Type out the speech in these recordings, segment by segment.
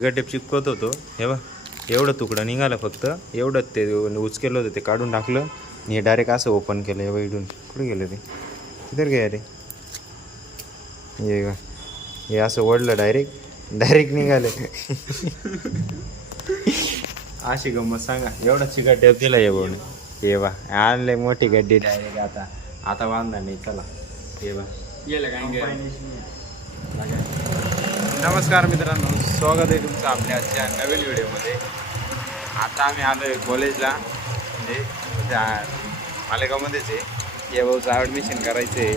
Tape चिपकत होतो हे बघ, एवढं तुकडं निघालं फक्त एवढंच. ते उचकेलं होतं ते काढून टाकलं आणि हे डायरेक्ट असं ओपन केलं. हे बघ इडून कुठे गेलं ते, किधर गया रे, हे बघ हे असं ओढलं डायरेक्ट निघालं. अशी गंमत सांगा. एवढा चिकट टेप दिला हे बघ. हे बा आणले मोठी गड्डी डायरेक्ट. आता बांधणार नाही. चला हे बा ये लगाएंगे. नमस्कार मित्रांनो, स्वागत आहे तुमचं आपल्या आजच्या नवीन व्हिडिओमध्ये. आता आम्ही आलो आहे कॉलेजला, म्हणजे त्या मालेगावमध्येच आहे. या भाऊचं ॲडमिशन करायचं आहे.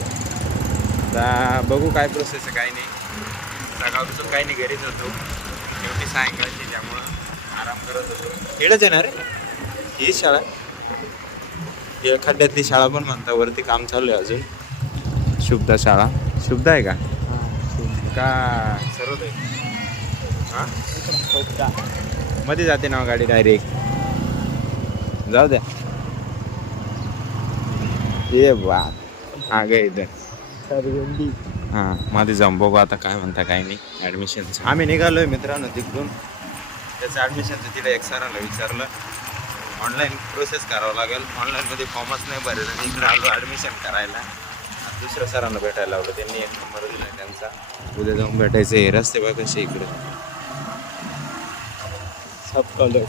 आता बघू काय प्रोसेस आहे काय नाही. सकाळपासून काही नाही, घरीच होतो. शेवटी सायंकाळची त्यामुळं आराम करत होतो. इकडंच येणार आहे ही शाळा, या खड्ड्यातली शाळा पण म्हणता. वरती काम चालू आहे अजून. शुभदा शाळा, शुभदा आहे का सर्व आहे? हां मध्ये जाते ना गाडी डायरेक्ट. जाऊ द्या. ये बात आ गए इधर. हां मध्ये जाऊन बघू आता काय म्हणता काय नाही. ॲडमिशनचं आम्ही निघालो आहे मित्रांनो तिकडून. त्याचं ॲडमिशनचं तिथे एक सरांना विचारलं. ऑनलाईन प्रोसेस करावं लागेल. ऑनलाईनमध्ये फॉर्मच नाही भरलं आणि इकडे आलो ॲडमिशन करायला. दुसऱ्या सरांना भेटायला लावलं. त्यांनी एक नंबर दिला त्यांचा. उद्या जाऊन भेटायचं आहे. रस्ते बघ कसे इकडे. सबकला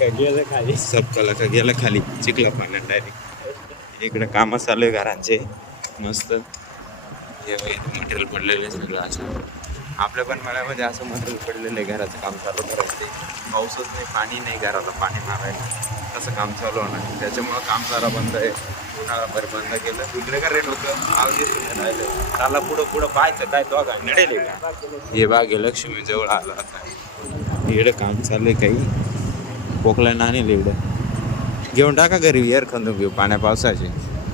का गेलं खाली चिखला पाण्यात डायरेक्ट. इकडे कामं चालू आहे घरांचे मस्त. हे मटेरियल पडलेले सगळं असं. आपल्या पण मळ्यामध्ये असं मटेरियल पडलेलं आहे. घराचं काम चालू करायचं. पाऊसच नाही, पाणी नाही घराला पाणी मारायला. तसं काम चालू होणार. त्याच्यामुळं काम जरा बंद आहे. उन्हाळाभर बंद केलं. इकडे का रेट होतं राहिलं. त्याला पुढं पाहायचं काय तो का नडेल का. हे बागे लक्ष्मी जवळ आलं. आता इकडं काम चालू आहे. काही पोकला नाणेल इकडं. घेऊन टाका घरी. एअर खंदून घेऊ पाण्या पावसाचे.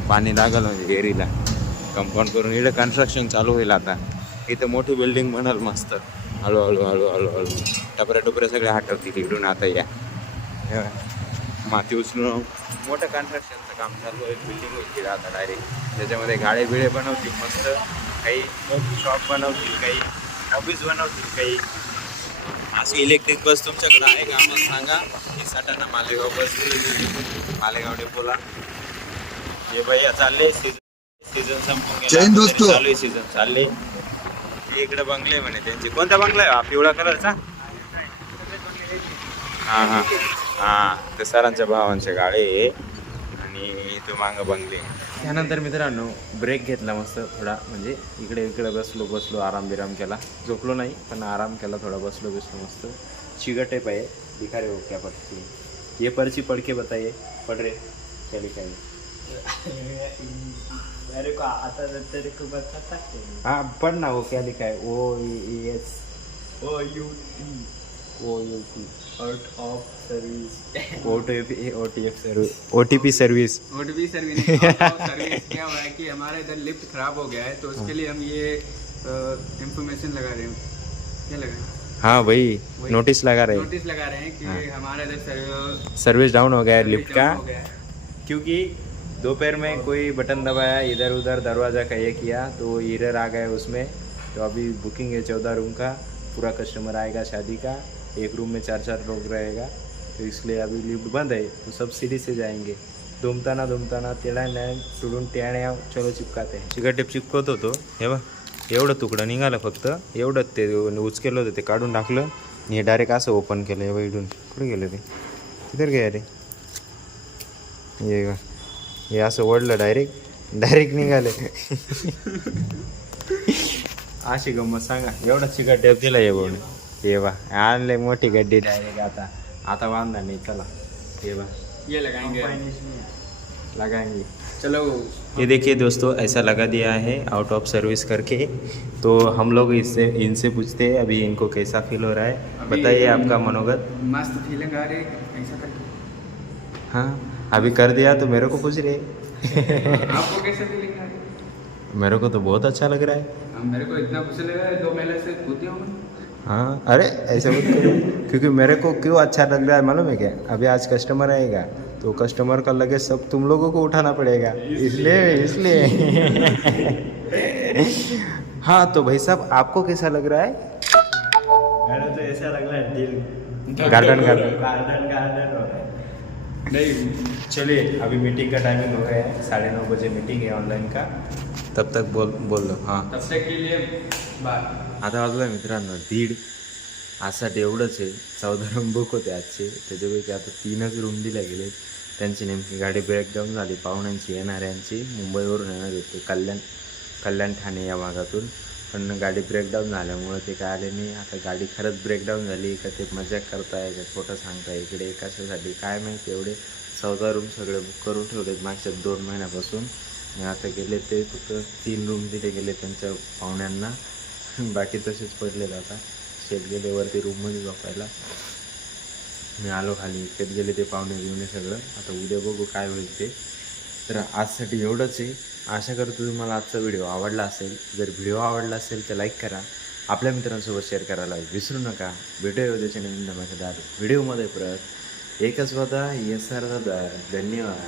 पाणी लागलं म्हणजे एरीला कंपाऊंड करून. इकडं कन्स्ट्रक्शन चालू होईल आता. इथं मोठी बिल्डिंग बनल मस्त. हळूहळू टपऱ्या टोपऱ्या सगळे हटवतील इकडून. आता या माती उचलून मोठं कन्स्ट्रक्शनचं काम चालू आहे. बिल्डिंग होईल आता डायरेक्ट. त्याच्यामध्ये गाडे बिळे बनवतील मस्त. काही शॉप बनवतील, काही ऑफिस बनवतील, काही असं. इलेक्ट्रिक बस तुमच्याकडे आहे का मग सांगा. ही सटाणा मालेगाव बस, मालेगाव डेपोला. हे भैया चालले. सीझन संपून गेला, चालू आहे सीझन चालले. इकडे बंगले म्हणे त्यांचे. कोणता बंगला आहे? पिवळा कलरचा. हां ते सरांच्या भावांचे गाळे आहे. आणि तो मागं बंगले. त्यानंतर मित्रांनो ब्रेक घेतला मस्त थोडा. म्हणजे इकडे बसलो आराम बिराम केला. झोपलो नाही पण आराम केला थोडा. बसलो मस्त. चिकट टेप आहे. दिखा रहे हो क्या पढ़ती है? ये पर्ची पढ़ के बताइए. पढ़ रहे क्या लिखा है? मेरे को आता तेरे को बताता है. हाँ पढ़ना. वो क्या लिखा है? OES out of service. OTP service. OTP service क्या हुआ है कि हमारा इधर लिफ्ट खराब हो गया है, तो उसके लिए हम ये इंफॉर्मेशन लगा रहे हैं. क्या लगा रहे हैं? हाँ वही नोटिस लगा रहे हैं कि हमारा इधर सर्विस डाउन हो गया है लिफ्ट का. हो गया है. क्योंकि दोपहर में कोई बटन दबाया, इधर उधर दरवाज़ा का ये किया तो एरर आ गया उसमें. तो अभी बुकिंग है 14 रूम का. पूरा कस्टमर आएगा शादी का. एक रूम में 4 लोग रहेगा. तो इसलिए अभी लिफ्ट बंद है. तो सब सीढ़ी से जाएंगे. दुमताना तेड़ा टुडून ट्याण्या चलो चिपकाते हैं. चिकट टेप चिपकत होतो हे बघ. एवढं तुकडं निघालं फक्त एवढंच. ते उचकेलं होतं ते काढून टाकलं आणि हे डायरेक्ट असं ओपन केलं. हे बघ इडून कुठे गेलं ते, किधर गया रे. हे असं ओढलं डायरेक्ट निघालं. अशी गंमत सांगा. एवढा चिकट टेप दिला हे बघ. हे बा आणले मोठी गड्डी डायरेक्ट. आता बांधणार नाही. चला हे बा ये लगाएंगे. चलो ये देखिए दोस्तों, ऐसा लगा दिया है आउट ऑफ सर्विस करके. तो हम लोग इनसे पूछते हैं अभी इनको कैसा फील हो रहा है. बताइए आपका मनोगत. मस्त फीलिंग आ रही है ऐसा करके. हाँ अभी कर दिया तो मेरे को पूछ रहे. आपको कैसा फीलिंग आ रही है? मेरे को तो बहुत अच्छा लग रहा है. मेरे को इतना कुछ लग रहा है 2 महीने से कूदती हूँ मैं. हाँ अरे ऐसे मत करो. क्योंकि मेरे को क्यों अच्छा लग रहा है मालूम है क्या? अभी आज कस्टमर आएगा तो कस्टमर का लगेज सब तुम लोगों को उठाना पड़ेगा. इसलिए हाँ तो भाई साहब आपको कैसा लग रहा है? मेरा तो ऐसा लग रहा है दिल गार्डन गार्डन गार्डन गार्डन हो रहा है। नहीं चलिए अभी मीटिंग का टाइमिंग हो गया है, 9:30 बजे मीटिंग है ऑनलाईन का. तब तक बोल लो. हां तब तक के लिए बाय. आता वाजला मित्रांनो 1:30. आजसाठी एवढंच आहे. 14 रूम बुक होते आजचे, त्याच्यापैकी आता 3च रूम दिल्या गेले. त्यांची नेमकी गाडी ब्रेकडाऊन झाली पाहुण्यांची येणाऱ्यांची, मुंबईवरून येणार होते कल्याण ठाणे या भागातून, पण गाडी ब्रेकडाऊन झाल्यामुळे ते काय आले नाही. आता गाडी खरंच ब्रेकडाऊन झाली का ते मजाक करताय का खोटं सांगताय इकडे कशासाठी काय माहिती. एवढे 14 रूम सगळे बुक करून ठेवलेत मागच्या 2 महिन्यापासून. आणि आता गेले ते फक्त 3 रूम दिले गेले त्यांच्या पाहुण्यांना, बाकी तसेच पडलेत. आता शेत गेले वरती रूममध्ये झोपायला, मी आलो खाली, इतक्यात गेले ते पाहुणे बिवणे सगळं. आता उद्या बघू काय होईल ते. तर आजसाठी एवढंच आहे. आशा करतो तुम्हाला आजचा व्हिडिओ आवडला असेल. जर व्हिडिओ आवडला असेल तर लाईक करा, आपल्या मित्रांसोबत शेअर करायला विसरू नका. भेटूया उद्याच्या नवीन धमाकेदार व्हिडिओमध्ये. परत एकच होता, येस सर दादा, धन्यवाद.